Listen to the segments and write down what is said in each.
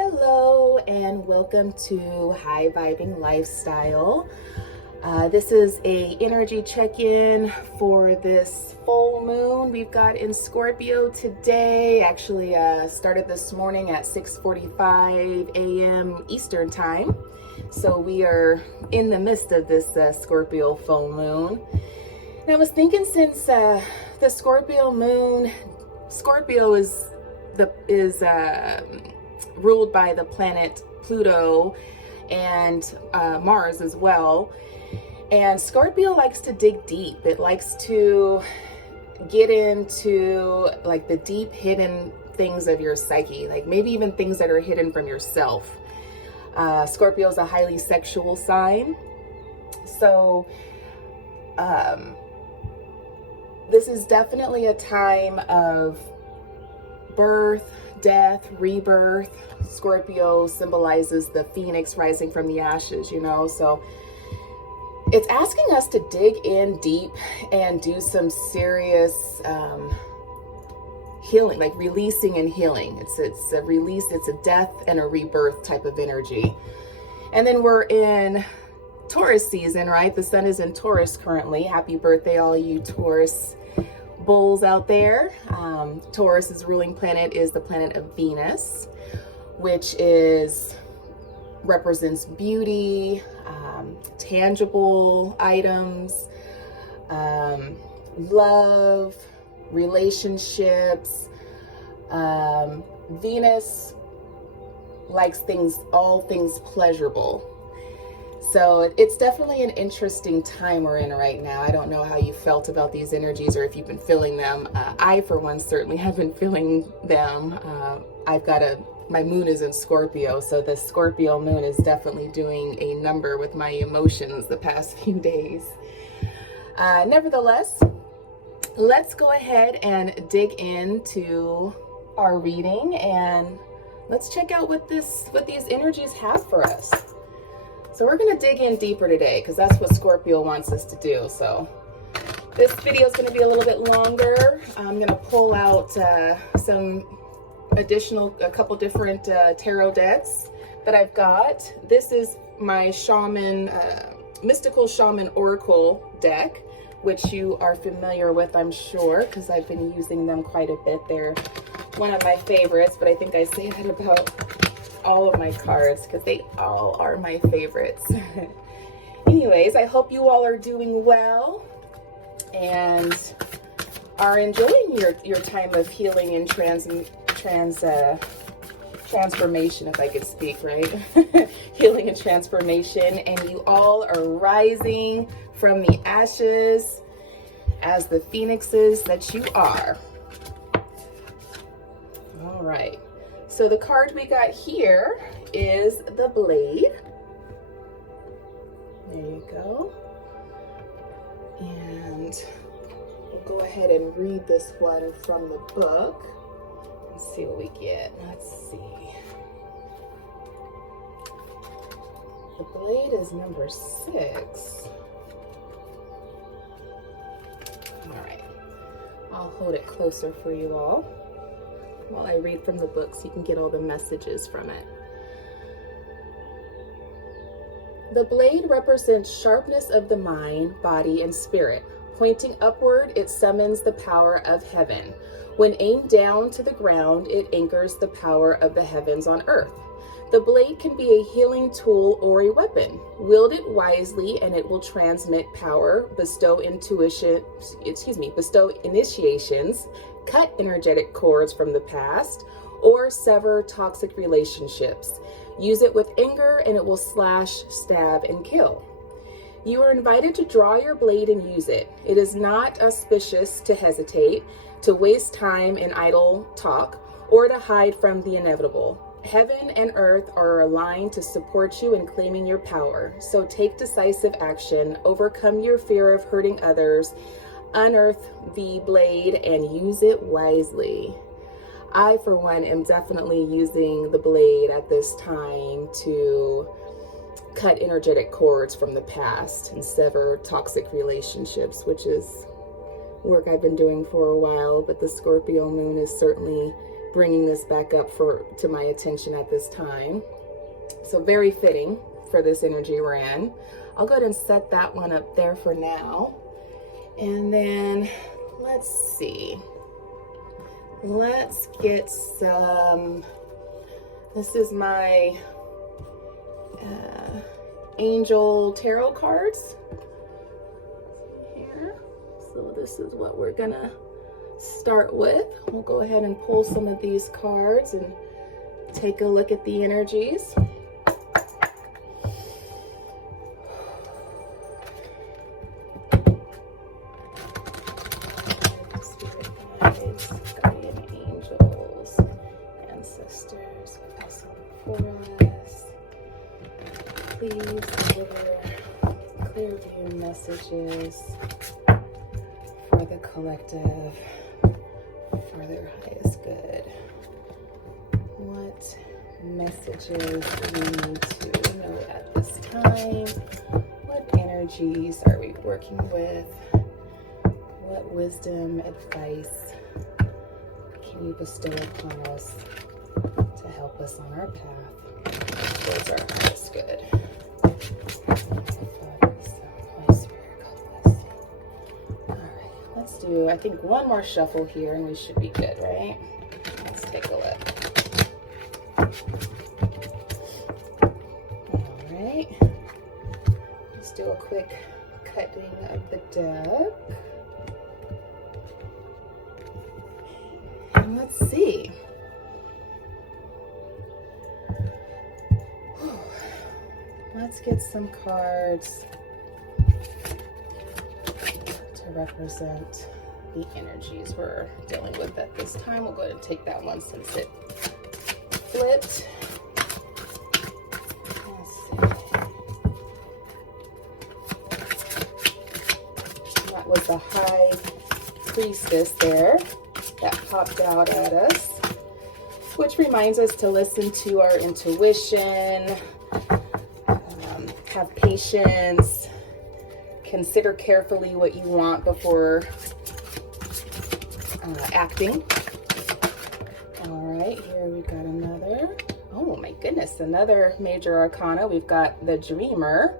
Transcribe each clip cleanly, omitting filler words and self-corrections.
Hello and welcome to High Vibing Lifestyle. This is a energy check-in for this full moon we've got in Scorpio today. Actually started this morning at 6:45 a.m. Eastern time. So we are in the midst of this Scorpio full moon. And I was thinking, since the Scorpio moon, Scorpio is ruled by the planet Pluto and Mars as well. And Scorpio likes to dig deep. It likes to get into like the deep hidden things of your psyche, like maybe even things that are hidden from yourself. Scorpio is a highly sexual sign. So this is definitely a time of birth, death, rebirth. Scorpio symbolizes the phoenix rising from the ashes, so it's asking us to dig in deep and do some serious healing, like releasing and healing. It's a release, it's a death and a rebirth type of energy. And then we're in Taurus season, right? The sun is in Taurus currently. Happy birthday, all you Taurus bulls out there. Taurus's ruling planet is the planet of Venus, which represents beauty, tangible items, love, relationships. Venus likes all things pleasurable. So it's definitely an interesting time we're in right now. I don't know how you felt about these energies or if you've been feeling them. I, for one, certainly have been feeling them. My moon is in Scorpio, so the Scorpio moon is definitely doing a number with my emotions the past few days. Nevertheless, let's go ahead and dig into our reading and let's check out what these energies have for us. So we're going to dig in deeper today because that's what Scorpio wants us to do. So this video is going to be a little bit longer. I'm going to pull out a couple different tarot decks that I've got. This is my mystical shaman oracle deck, which you are familiar with, I'm sure, because I've been using them quite a bit. They're one of my favorites, but I think I say that about all of my cards because they all are my favorites. Anyways, I hope you all are doing well and are enjoying your time of healing and transformation, if I could speak, right? Healing and transformation, and you all are rising from the ashes as the phoenixes that you are. All right. So the card we got here is the Blade. There you go. And we'll go ahead and read this one from the book. Let's see what we get. Let's see. The Blade is number 6. All right. I'll hold it closer for you all while I read from the book so you can get all the messages from it. The blade represents sharpness of the mind, body, and spirit. Pointing upward, it summons the power of heaven. When aimed down to the ground, it anchors the power of the heavens on earth. The blade can be a healing tool or a weapon. Wield it wisely and it will transmit power, bestow initiations, cut energetic cords from the past, or sever toxic relationships. Use it with anger and it will slash, stab, and kill. You are invited to draw your blade and use it. It is not auspicious to hesitate, to waste time in idle talk, or to hide from the inevitable. Heaven and earth are aligned to support you in claiming your power. So take decisive action, overcome your fear of hurting others, unearth the blade, and use it wisely. I, for one, am definitely using the blade at this time to cut energetic cords from the past and sever toxic relationships, which is work I've been doing for a while, but the Scorpio moon is certainly bringing this back up to my attention at this time. So very fitting for this energy we're in. I'll go ahead and set that one up there for now. And then let's see. Let's get some, this is my angel tarot cards here. So this is what we're gonna start with. We'll go ahead and pull some of these cards and take a look at the energies. Guardian angels, ancestors, ask for us. Please deliver clear view messages for the collective, for their highest good. What messages do we need to know at this time? What energies are we working with? What wisdom, advice can you bestow upon us to help us on our path towards our highest good? Father, Son, Holy Spirit, God bless. All right, let's do, I think, one more shuffle here and we should be good, right? Let's take a look. All right, let's do a quick cutting of the deck. And let's see. Let's get some cards to represent the energies we're dealing with at this time. We'll go ahead and take that one since it flipped. That was the High Priestess there that popped out at us, which reminds us to listen to our intuition, have patience, consider carefully what you want before acting. All right, here we got another, oh my goodness, another major arcana. We've got the Dreamer.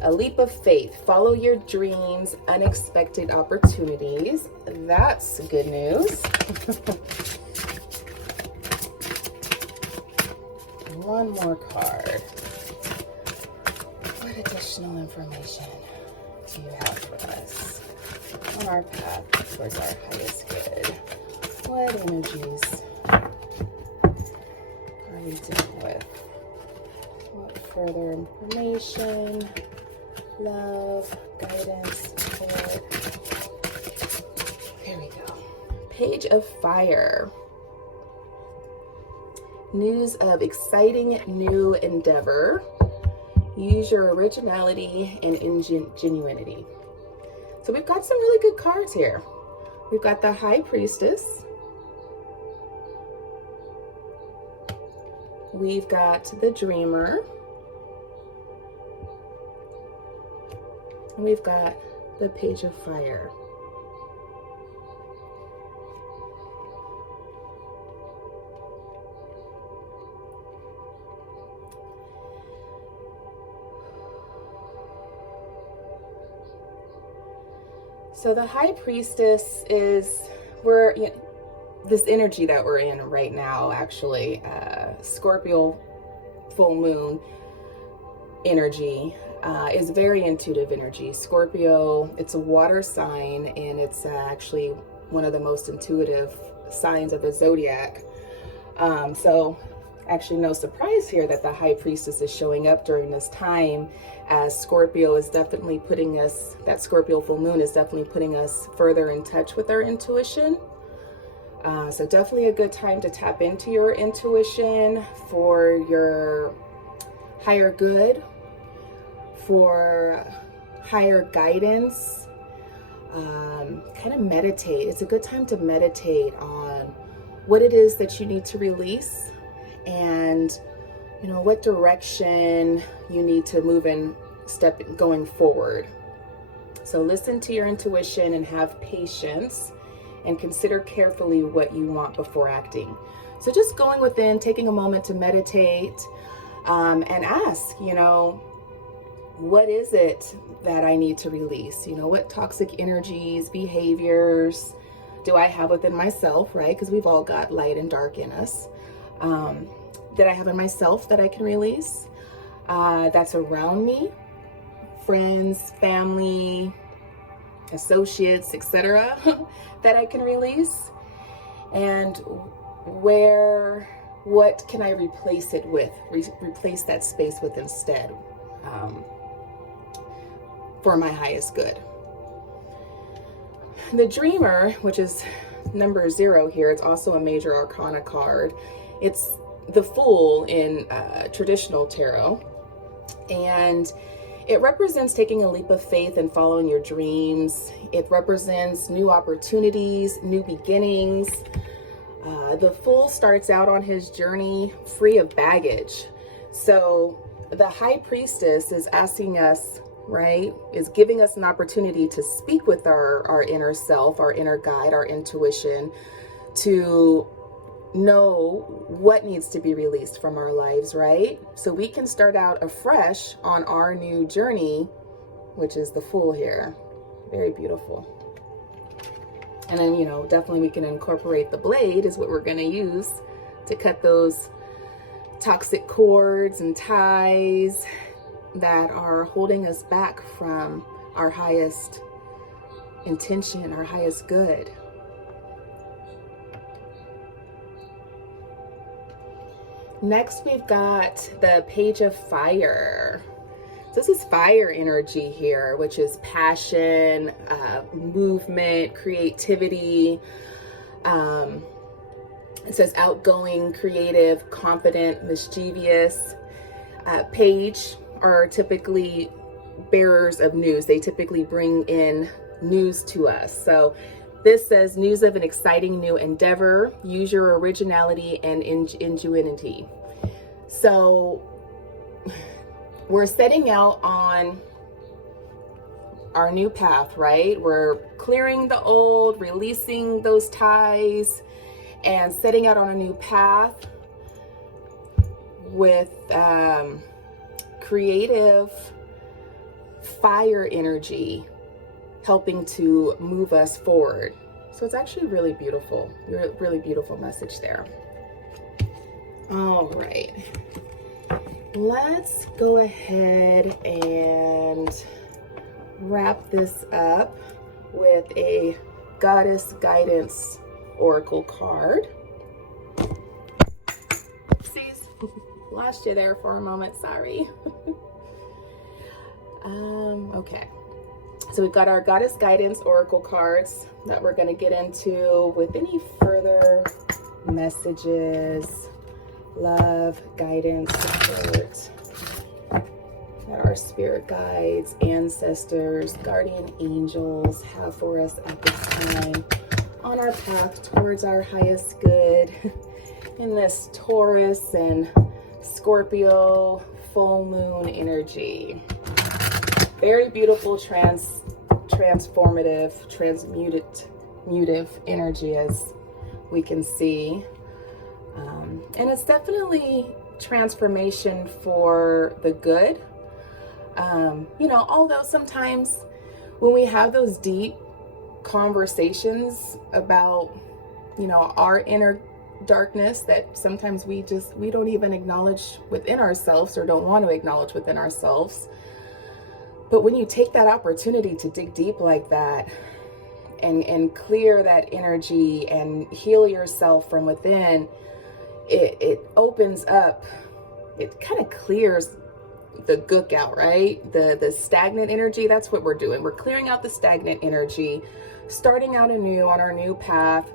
A leap of faith. Follow your dreams, unexpected opportunities. That's good news. One more card. What additional information do you have for us on our path towards our highest good? What energies are we dealing with? What further information? Love, guidance, support. There we go. Page of Fire. News of exciting new endeavor. Use your originality and ingenuity. So we've got some really good cards here. We've got the High Priestess. We've got the Dreamer. And we've got the Page of Fire. So the High Priestess is, this energy that we're in right now, actually, Scorpio full moon energy, is very intuitive energy. Scorpio, it's a water sign, and it's actually one of the most intuitive signs of the zodiac. So actually no surprise here that the High Priestess is showing up during this time, as Scorpio is definitely putting us, that Scorpio full moon is definitely putting us further in touch with our intuition. So definitely a good time to tap into your intuition for your higher good, for higher guidance. Kind of meditate. It's a good time to meditate on what it is that you need to release, and what direction you need to move in going forward. So listen to your intuition and have patience, and consider carefully what you want before acting. So just going within, taking a moment to meditate, and ask, what is it that I need to release? What toxic energies, behaviors do I have within myself, right? Because we've all got light and dark in us. That I have in myself that I can release, that's around me, friends, family, associates, etc., that I can release. And what can I replace it with? Replace that space with instead, for my highest good. The Dreamer, which is number 0 here, it's also a major arcana card. It's the Fool in traditional tarot, and it represents taking a leap of faith and following your dreams. It represents new opportunities, new beginnings. The Fool starts out on his journey free of baggage. So the High Priestess is asking us, right, is giving us an opportunity to speak with our inner self, our inner guide, our intuition, to know what needs to be released from our lives, right? So we can start out afresh on our new journey, which is the Fool here. Very beautiful. And then, definitely we can incorporate the blade, is what we're going to use to cut those toxic cords and ties that are holding us back from our highest intention, our highest good. Next, we've got the Page of Fire. So this is fire energy here, which is passion, movement, creativity. It says outgoing, creative, confident, mischievous. Page are typically bearers of news. They typically bring in news to us. So this says news of an exciting new endeavor. Use your originality and ingenuity. So we're setting out on our new path, right? We're clearing the old, releasing those ties, and setting out on a new path with creative fire energy helping to move us forward. So it's actually really beautiful, really beautiful message there. All right, let's go ahead and wrap this up with a Goddess Guidance Oracle card. Oopsies, lost you there for a moment, sorry. Okay. So we've got our Goddess Guidance Oracle cards that we're going to get into with any further messages, love, guidance, support that our spirit guides, ancestors, guardian angels have for us at this time on our path towards our highest good in this Taurus and Scorpio full moon energy. Very beautiful transformative, transmutative energy, as we can see. And it's definitely transformation for the good. Although sometimes when we have those deep conversations about, our inner darkness that sometimes we don't even acknowledge within ourselves or don't want to acknowledge within ourselves. But when you take that opportunity to dig deep like that and clear that energy and heal yourself from within, it opens up, it kind of clears the gook out, right? The stagnant energy, that's what we're doing. We're clearing out the stagnant energy, starting out anew on our new path.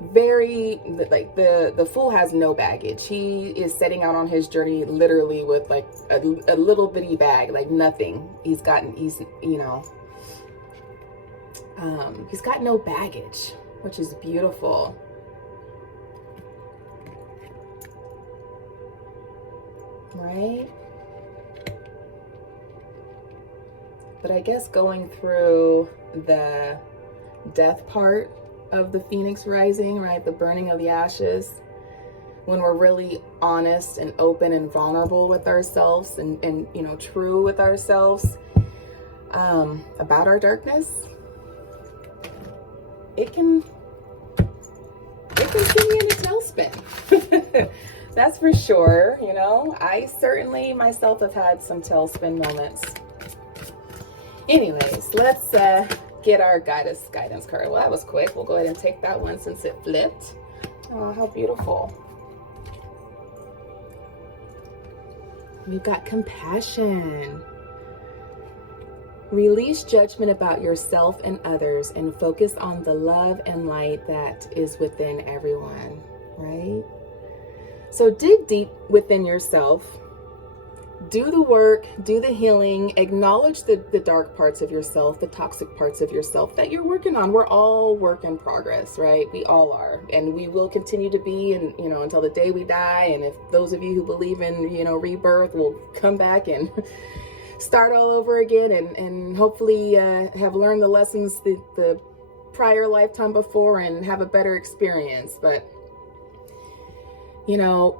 Very, like, the Fool has no baggage. He is setting out on his journey literally with like a little bitty bag, like nothing. He's got no baggage, which is beautiful. Right? But I guess going through the death part of the Phoenix rising, right? The burning of the ashes. when we're really honest and open and vulnerable with ourselves and you know, true with ourselves about our darkness, it can send you in a tailspin. That's for sure. You know, I certainly myself have had some tailspin moments. Anyways, let's get our guidance card. Well, that was quick. We'll go ahead and take that one since it flipped. Oh, how beautiful. We've got compassion. Release judgment about yourself and others and focus on the love and light that is within everyone, right? So dig deep within yourself. Do the work, do the healing, acknowledge the dark parts of yourself, the toxic parts of yourself that you're working on. We're all work in progress, right? We all are. And we will continue to be, and you know, until the day we die. And if those of you who believe in, you know, rebirth will come back and start all over again and hopefully have learned the lessons the prior lifetime before and have a better experience. But, you know,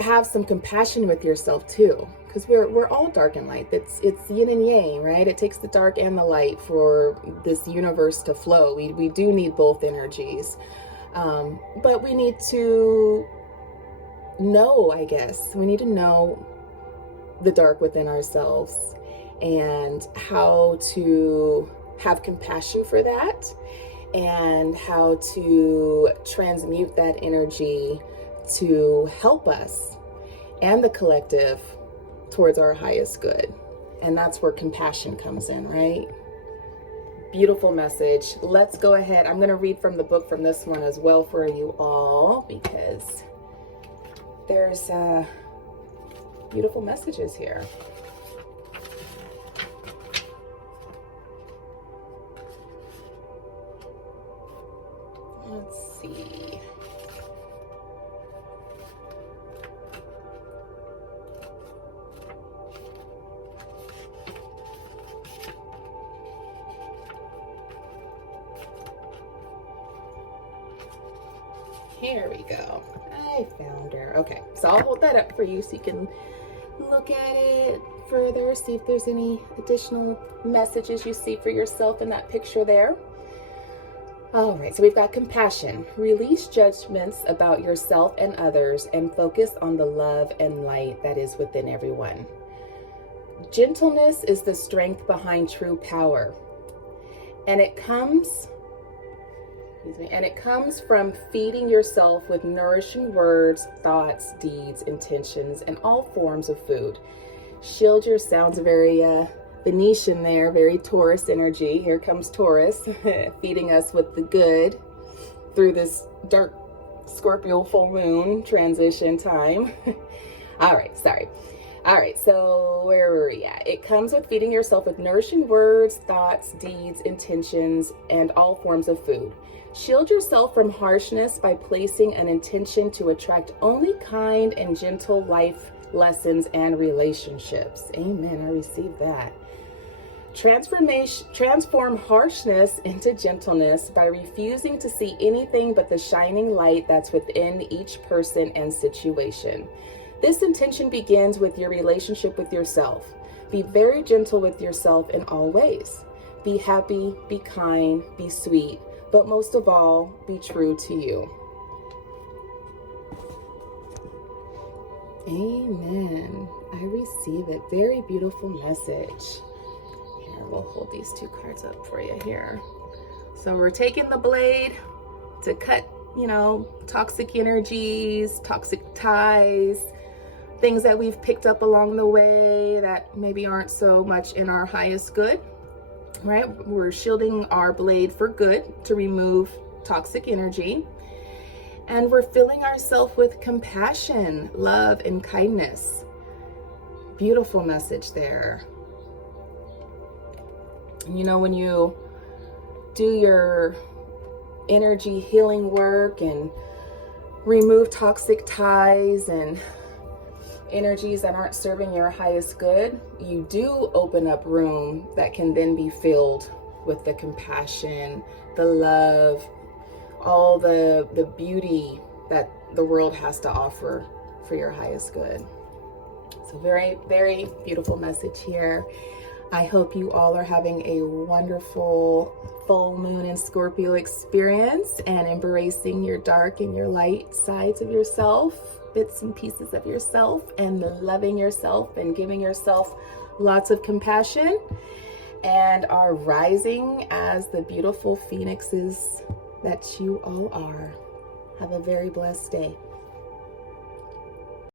have some compassion with yourself too, because we're all dark and light. It's yin and yang, right? It takes the dark and the light for this universe to flow. We do need both energies, but we need to know, I guess we need to know the dark within ourselves and how to have compassion for that and how to transmute that energy to help us and the collective towards our highest good. And that's where compassion comes in, right? Beautiful message. Let's go ahead. I'm going to read from the book from this one as well for you all, because there's beautiful messages here. Let's see. Here we go. I found her. Okay, so I'll hold that up for you so you can look at it further, see if there's any additional messages you see for yourself in that picture there. All right, so we've got compassion. Release judgments about yourself and others and focus on the love and light that is within everyone. Gentleness is the strength behind true power. And it comes from feeding yourself with nourishing words, thoughts, deeds, intentions, and all forms of food. Shield your sounds very Venetian there, very Taurus energy. Here comes Taurus, feeding us with the good through this dark Scorpio full moon transition time. All right, sorry. All right, so where were we at? It comes with feeding yourself with nourishing words, thoughts, deeds, intentions, and all forms of food. Shield yourself from harshness by placing an intention to attract only kind and gentle life lessons and relationships. Amen. I received that. Transform harshness into gentleness by refusing to see anything but the shining light that's within each person and situation. This intention begins with your relationship with yourself. Be very gentle with yourself in all ways. Be happy, be kind, be sweet, but most of all, be true to you. Amen. I receive it. Very beautiful message. Here, we'll hold these two cards up for you here. So we're taking the blade to cut, you know, toxic energies, toxic ties, things that we've picked up along the way that maybe aren't so much in our highest good, right? We're shielding our blade for good to remove toxic energy. And we're filling ourselves with compassion, love, and kindness. Beautiful message there. And you know, when you do your energy healing work and remove toxic ties and energies that aren't serving your highest good, you do open up room that can then be filled with the compassion, the love, all the beauty that the world has to offer for your highest good. So very, very beautiful message here. I hope you all are having a wonderful full moon in Scorpio experience and embracing your dark and your light sides of yourself, bits and pieces of yourself, and loving yourself and giving yourself lots of compassion, and are rising as the beautiful phoenixes that you all are. Have a very blessed day.